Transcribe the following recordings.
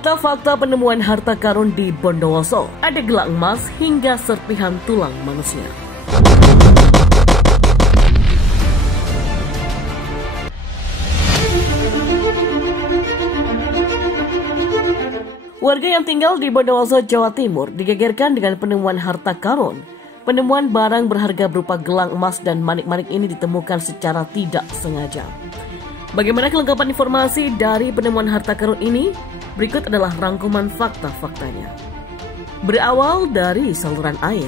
Fakta-fakta penemuan harta karun di Bondowoso, ada gelang emas hingga serpihan tulang manusia. Warga yang tinggal di Bondowoso, Jawa Timur digegerkan dengan penemuan harta karun. Penemuan barang berharga berupa gelang emas dan manik-manik ini ditemukan secara tidak sengaja. Bagaimana kelengkapan informasi dari penemuan harta karun ini? Berikut adalah rangkuman fakta-faktanya. Berawal dari saluran air.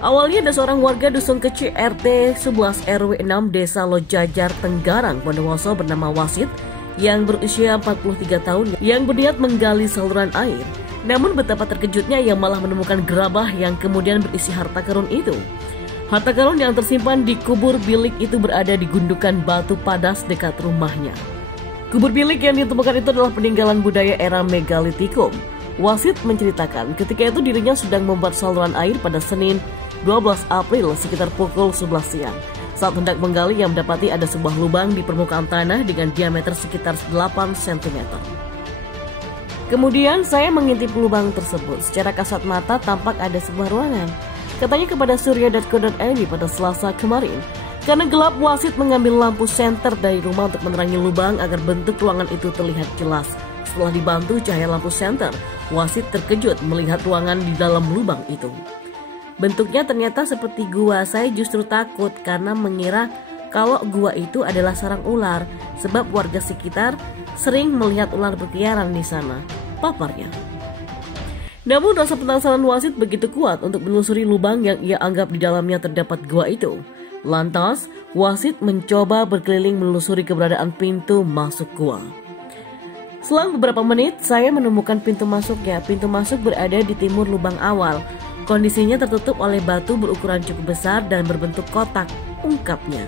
Awalnya ada seorang warga Dusun Kecil RT 11 RW 6 Desa Lojajar Tenggarang, Bondowoso bernama Wasit yang berusia 43 tahun yang berniat menggali saluran air. Namun betapa terkejutnya ia malah menemukan gerabah yang kemudian berisi harta karun itu. Harta karun yang tersimpan di kubur bilik itu berada di gundukan batu padas dekat rumahnya. Kubur bilik yang ditemukan itu adalah peninggalan budaya era megalitikum. Wasit menceritakan ketika itu dirinya sedang membuat saluran air pada Senin 12 April sekitar pukul 11 siang. Saat hendak menggali, ia mendapati ada sebuah lubang di permukaan tanah dengan diameter sekitar 8 cm. Kemudian saya mengintip lubang tersebut. Secara kasat mata tampak ada sebuah ruangan. Katanya kepada surya.co.id pada Selasa kemarin. Karena gelap, Wasit mengambil lampu senter dari rumah untuk menerangi lubang agar bentuk ruangan itu terlihat jelas. Setelah dibantu cahaya lampu senter, Wasit terkejut melihat ruangan di dalam lubang itu. Bentuknya ternyata seperti gua. Saya justru takut karena mengira kalau gua itu adalah sarang ular, sebab warga sekitar sering melihat ular berkeliaran di sana, paparnya. Namun rasa penasaran Wasit begitu kuat untuk menelusuri lubang yang ia anggap di dalamnya terdapat gua itu. Lantas, Wasit mencoba berkeliling menelusuri keberadaan pintu masuk gua. Selang beberapa menit, saya menemukan pintu masuknya. Pintu masuk berada di timur lubang awal. Kondisinya tertutup oleh batu berukuran cukup besar dan berbentuk kotak, ungkapnya.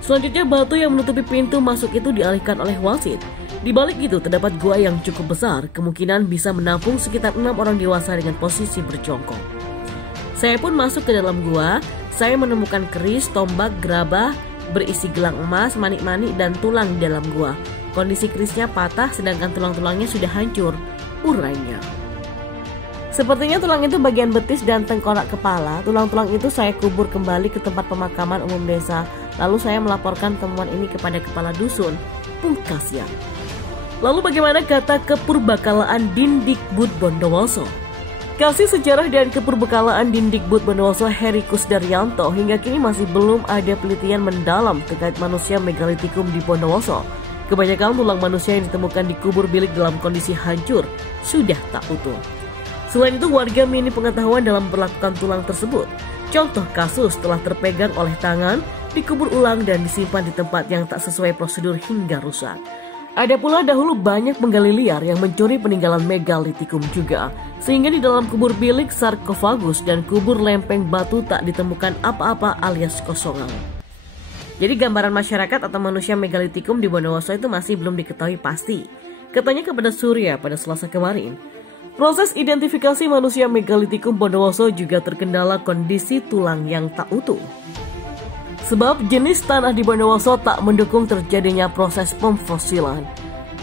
Selanjutnya, batu yang menutupi pintu masuk itu dialihkan oleh Wasit. Di balik itu terdapat gua yang cukup besar, kemungkinan bisa menampung sekitar 6 orang dewasa dengan posisi berjongkok. Saya pun masuk ke dalam gua. Saya menemukan keris, tombak, gerabah berisi gelang emas, manik-manik, dan tulang di dalam gua. Kondisi kerisnya patah sedangkan tulang-tulangnya sudah hancur, urainya. Sepertinya tulang itu bagian betis dan tengkorak kepala. Tulang-tulang itu saya kubur kembali ke tempat pemakaman umum desa. Lalu saya melaporkan temuan ini kepada kepala dusun, pungkasnya. Lalu bagaimana kata Kepurbakalaan Dindikbud Bondowoso? Kasih Sejarah dan Kepurbakalaan Dindikbud Bondowoso Heri Kusdaryanto hingga kini masih belum ada penelitian mendalam terkait manusia megalitikum di Bondowoso. Kebanyakan tulang manusia yang ditemukan di kubur bilik dalam kondisi hancur sudah tak utuh. Selain itu, warga minim pengetahuan dalam memperlakukan tulang tersebut. Contoh kasus telah terpegang oleh tangan, dikubur ulang dan disimpan di tempat yang tak sesuai prosedur hingga rusak. Ada pula dahulu banyak penggali liar yang mencuri peninggalan megalitikum juga, sehingga di dalam kubur bilik, sarkofagus, dan kubur lempeng batu tak ditemukan apa-apa alias kosongan. Jadi gambaran masyarakat atau manusia megalitikum di Bondowoso itu masih belum diketahui pasti. Katanya kepada Surya pada Selasa kemarin. Proses identifikasi manusia megalitikum Bondowoso juga terkendala kondisi tulang yang tak utuh. Sebab jenis tanah di Bondowoso tak mendukung terjadinya proses pemfosilan.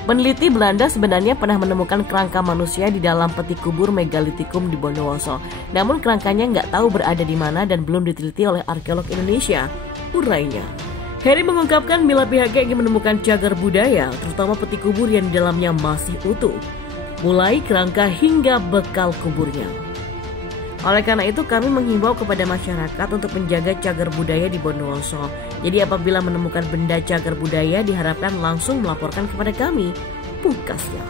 Peneliti Belanda sebenarnya pernah menemukan kerangka manusia di dalam peti kubur megalitikum di Bondowoso. Namun kerangkanya nggak tahu berada di mana dan belum diteliti oleh arkeolog Indonesia, urainya. Heri mengungkapkan bila pihaknya ingin menemukan cagar budaya, terutama peti kubur yang di dalamnya masih utuh, mulai kerangka hingga bekal kuburnya. Oleh karena itu kami menghimbau kepada masyarakat untuk menjaga cagar budaya di Bondowoso. Jadi apabila menemukan benda cagar budaya diharapkan langsung melaporkan kepada kami, pungkasnya.